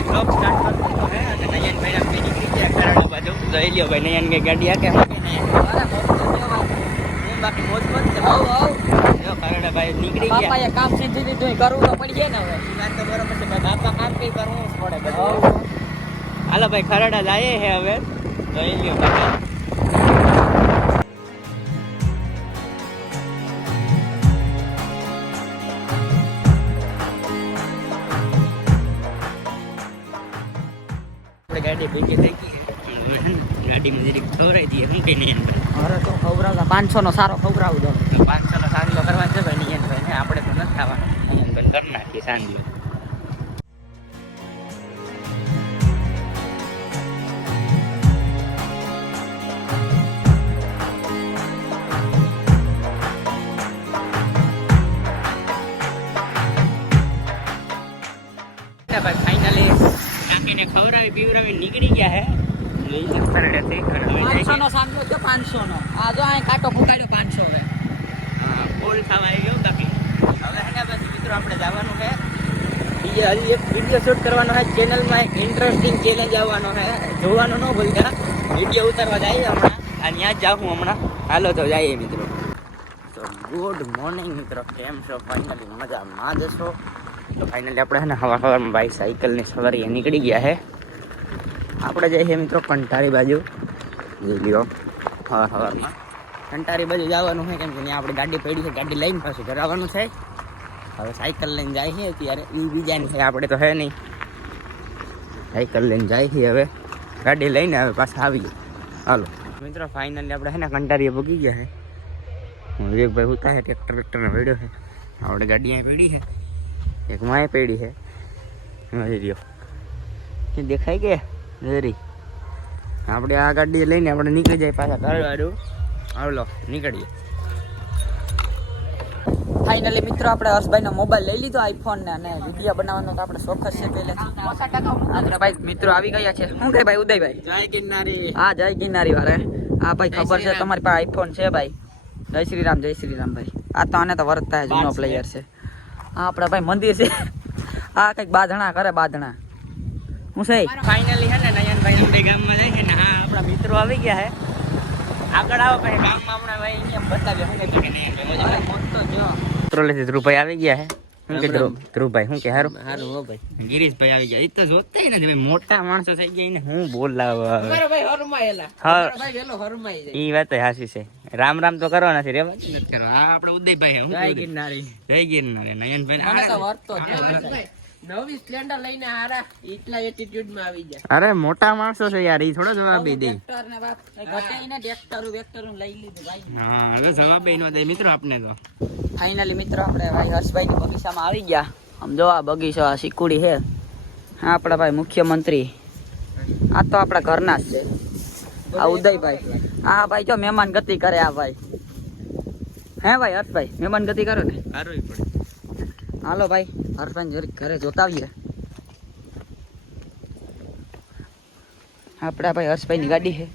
finally blog start કરી દીધો હે અને નયન ભાઈ આપણે નીકળી ગયા ખરાડા બાજુ જોઈ લ્યો ભાઈ નયન કે ગાડી આ કે બાકી મોજ મોજ છે જો ખરાડા ભાઈ નીકળી ગયા બાપાએ કામ સીધી દીધું કરવું તો પડી જાય ને હવે ઈ વાત તો બરોબર છે ભાઈ બાપા કામ કઈ કરવું જ પડે બધું હાલો ભાઈ ખરાડા જાય હે હવે જોઈ લ્યો બાપા गाड़ी बेची થઈ ગઈ ગાડી માં જરીક ખવરાઈ દઈએ હું કઈ નહીં અરે તો ખવરાવતા 500 નો સારો ખવરાવું દો 500 નો સાંજલો કરવા છે ભાઈ નિયન ભાઈ ને આપણે તો નથી ખાવાનું નિયન ભાઈ કરી નાખીએ સાંજલો ભાઈ ફાઇનલી કાકીને ખવરાવી પીવરાવી નીકળી ગયા હે લઈ જતા રહેતે 500 નો સાંભળો છે 500 નો આ જો આ કાટો ફૂકાડ્યો 500 હવે બોલ ખાવા આવી ગયો કાકી હવે હેને બસ મિત્રો આપણે જવાનું છે બીજે હજી એક વિડિયો શૂટ કરવાનો છે ચેનલમાં એક ઇન્ટરેસ્ટિંગ ચેલેન્જ આવવાનો છે જોવાનું ન ભૂલતા વિડિયો ઉતારવા જઈએ હમણાં આ ત્યાં જ જાઉં હમણાં હાલો તો જઈએ મિત્રો તો ગુડ મોર્નિંગ મિત્રો કેમ છો ફાઇનલી મજામાં જ છો તો ફાઇનલી આપણે છે ને સવારમાં ભાઈ સાયકલની સવારી નીકળી ગયા છે આપણે જઈએ મિત્રો કંટારી બાજુ જોઈ લ્યો સવારમાં કંટારી બાજુ જવાનું છે કેમ કે ત્યાં આપણે ગાડી પડી છે ગાડી લઈને પાછું ઘરે આવવાનું છે હવે સાયકલ લઈને જાય છે ત્યારે એ બીજાની છે આપણે તો હે નહીં સાયકલ લઈને જાય છે હવે ગાડી લઈને હવે પાછા આવી હાલો મિત્રો ફાઇનલી આપણે છે ને કંટારીએ ભૂગી ગયા છે વિવેકભાઈ ઉતા છે ટ્રેક્ટર વેક્ટરનો વેડ્યો છે આપણે ગાડી અહીં પડી છે એક માએ પડી છે રહ્યો દેખાય કે વેરી આપણે આ ગાડી લઈને આપણે નીકળી જાય પાછા ઘર વાળું આવલો નીકળીએ ફાઇનલી મિત્રો આપણે હર્ષભાઈ નો મોબાઈલ લઈ લીધો આઈફોન ને અને વિડિયો બનાવવાનો તો આપણે શોખ જ છે પહેલેથી આપણે ભાઈ મિત્રો આવી ગયા છે શું કે ભાઈ ઉદયભાઈ જય ગિરનારી હા જય ગિરનારી વાળે હા ભાઈ ખબર છે તમારી પાસે આઈફોન છે ભાઈ જય શ્રી રામ ભાઈ આ તો આને તો વર્તતા જૂનો પ્લેયર છે આ આપણા ભાઈ મંદિર છે આ કઈક બાંધણા કરે બાંધણા હું છે ફાઇનલી હે ને નયનભાઈ આપણે ગામમાં જાય છે ને આ આપણા મિત્રો આવી ગયા છે આગળ આવો પછી ગામમાં આપણા ભાઈ અહીંયા બતાવ્યા શું કે નયનભાઈ મોટો જો ત્રોલેથી ધ્રુવભાઈ આવી ગયા છે શું કે ધ્રુવભાઈ શું કે હારું હારું હો ભાઈ ગિરીશભાઈ આવી ગયા એ તો જોતા ને ભાઈ મોટા માણસો થઈ ગયા ને હું બોલાવા ભાઈ હરમાયેલા હા ભાઈ વેલો હરમાઈ જાય ઈ વાત હાસી છે રામ રામ તો કરવા નથી રેવા નથી કરવા આ આપણા ઉદયભાઈ છે જય ગિરનારી નયનભાઈ તો વર્તો છે નવી સ્પ્લેન્ડર લઈને આરા એટલા એટીટ્યુડ માં આવી જાય અરે મોટા માણસો છે યાર ઈ થોડો જવાબ દે ટ્રેક્ટર ને વાત ઘટાઈને ટ્રેક્ટર વેક્ટર લઈ લીધું ભાઈ હા એટલે જવાબ નો દે મિત્રો આપને તો ફાઇનલી મિત્રો આપણે ભાઈ હર્ષભાઈ ની બગીચામાં આવી ગયા આમ જો આ બગીચો આ સિકુડી છે હા આપણા ભાઈ મુખ્યમંત્રી આ તો આપણા ઘરના જ છે આ ઉદયભાઈ હા ભાઈ જો મહેમાન ગતિ કરે આ ભાઈ હે ભાઈ હર્ષભાઈ મહેમાન ગતિ કરો ને સારું પડે હાલો ભાઈ હર્ષભાઈ જરીક ઘરે જોતા આવીએ આપણા ભાઈ હર્ષભાઈ ની ગાડી છે